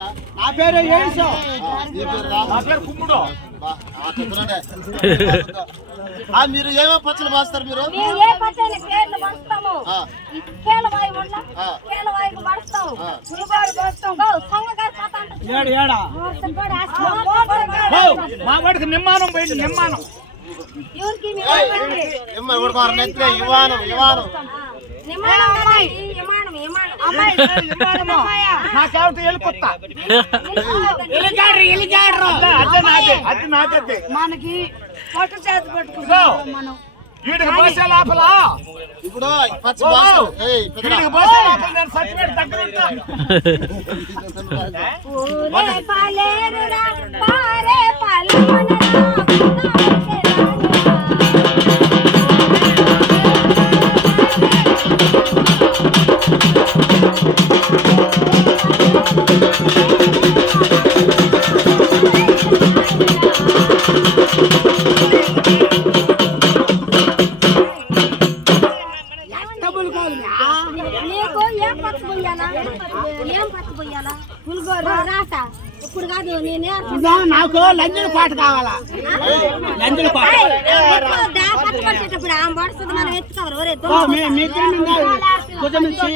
నా పేరు కుమ్ముడు. మీరు ఏమేమి పచ్చలు మాస్తారు? మీరు మా వాడికి నిమ్మానం పోయింది. నిమ్మానం నాకేమిటి వెళ్ళిపోతా మనకి పొట్ట చేత పెట్టుకుంటా వీడికి పోసే లోపల ఇప్పుడు వీడికి పోసే లోపల నేను సర్టిఫికేట్ దగ్గర ఉంటా. నాకు లంజుల పాట కావాలా? లంజుల పాట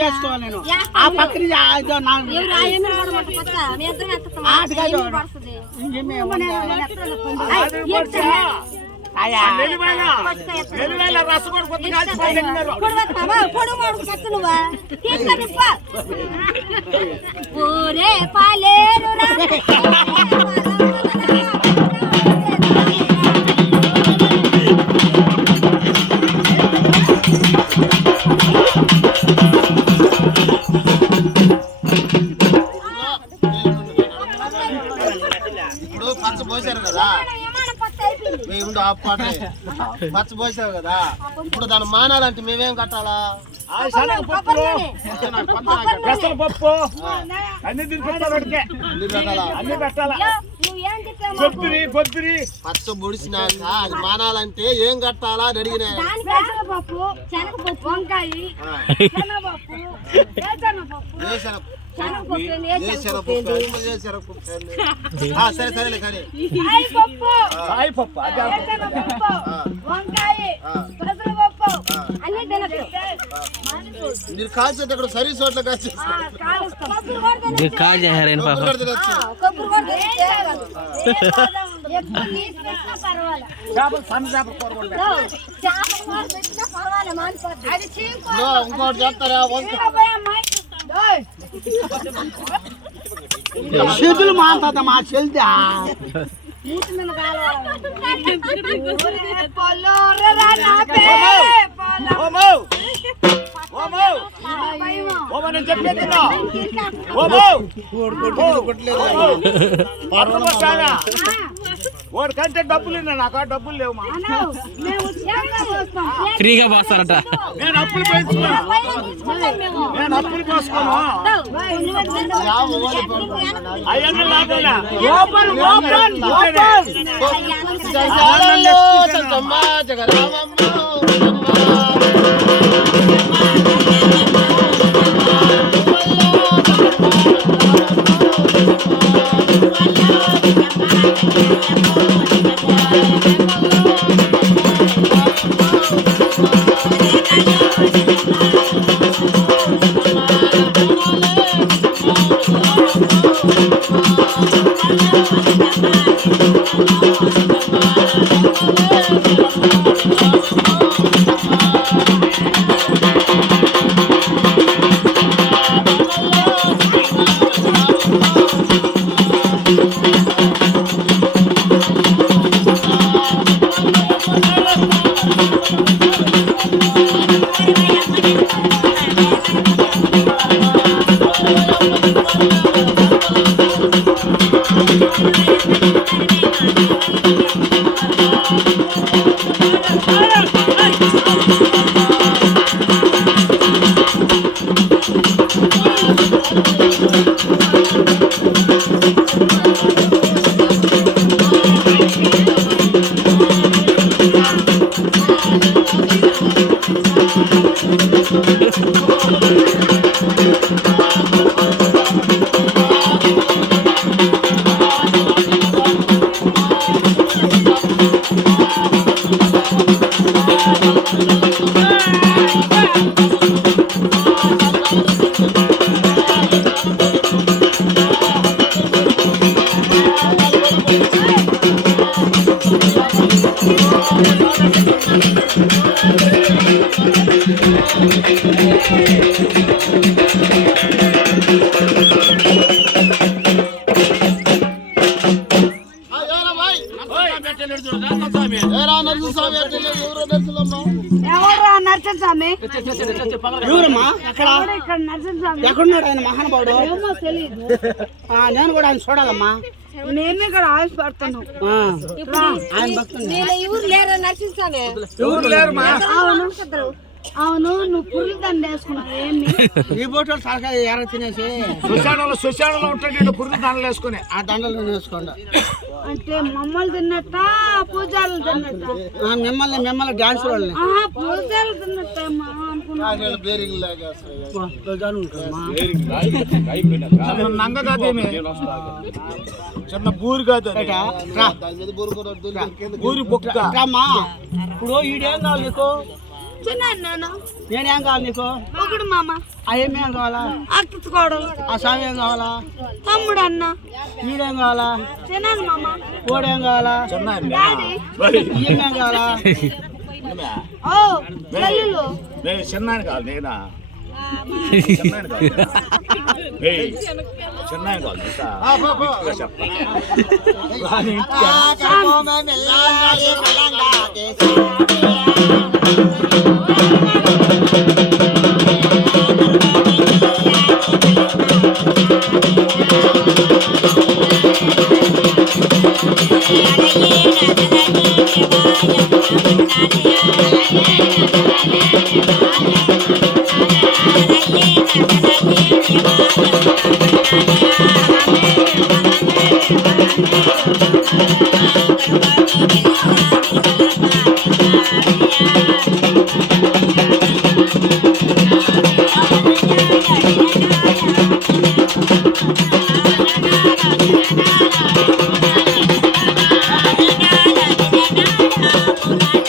చేసుకోవాలి. ఆ పక్కన ఇప్పుడు పచ్చ పోసారు కదా, పచ్చ పోసావు కదా, ఇప్పుడు దాన్ని మానాలంటే మేమేం కట్టాలా? శనగపప్పు, పెసరపప్పు అన్ని అన్ని పెట్టాలా? కొబ్బరి పచ్చ పొడిచినాక అది మానాలంటే ఏం కట్టాలా అని అడిగినా. సరే సరేలే కానీ మీరు కాల్చేది అక్కడ సర్వీస్ చోట్ల ఇంకోటి చెప్తారా? చేతులు మాట్లాడతా మా చెల్దా వాడు కంటే డబ్బులు నాకు డబ్బులు లేవు. ఫ్రీగా పోస్తారట. నేను అప్పులు పోసుకోను. అవన్నీ లాభంలా. నరసింహస్వామి అంటే ఎవరో నరసింహమ్మ ఎవరా నరసింహ స్వామి? ఎవరమ్మా ఎక్కడ ఎవరు ఇక్కడ నరసింహ స్వామి? ఎక్కడున్నాడు ఆయన మహానుభావుడు? ఏమో తెలియదు. నేను కూడా ఆయన చూడాలమ్మా. నేను ఇక్కడ ఆశపడుతున్నాను. ఆయన భక్తుడు ఎవరు లేరా నరసింహ స్వామి? ఎవరు లేరు మా అవును నువ్వు పులి దండ వేసుకున్నావు ఏమి? ఈ బోట్లో తలకాయ ఎర్ర తినేసి శ్మశానంలో ఉంటాడు పురుగు దండలు వేసుకుని. ఆ దండలు వేసుకోండి. అంటే మమ్మల్ని తిన్నట్ట పూజలు తిన్నట్ట? మిమ్మల్ని డాన్స్ వాళ్ళని పూజలు తిన్నట్టేమా అనుకున్నా. నేను బేరింగ్ లాగా నంగ కాదేమి చిన్న బూరి కాదు అది. దాని మీద బురుకు బూరి బొక్క. అమ్మా ఇప్పుడు ఈడేం కావాలి నీకు? నేను నేనేం కావాలి నీకు? ఒకడు మామ ఆ ఏమేం కావాలా? అక్కకోవడం ఆ స్వామి ఏం కావాలా? తమ్ముడు అన్న ఈడేం కావాలా? చిన్నాను మామ ఓడేం కావాలా? డాడీ ఏమేం కావాలా? ఓ చెల్లెలు నేను చిన్నాయన కావాలి నేనా చిన్నాయన కావాలి చిన్నాయన కావాలి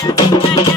Thank you.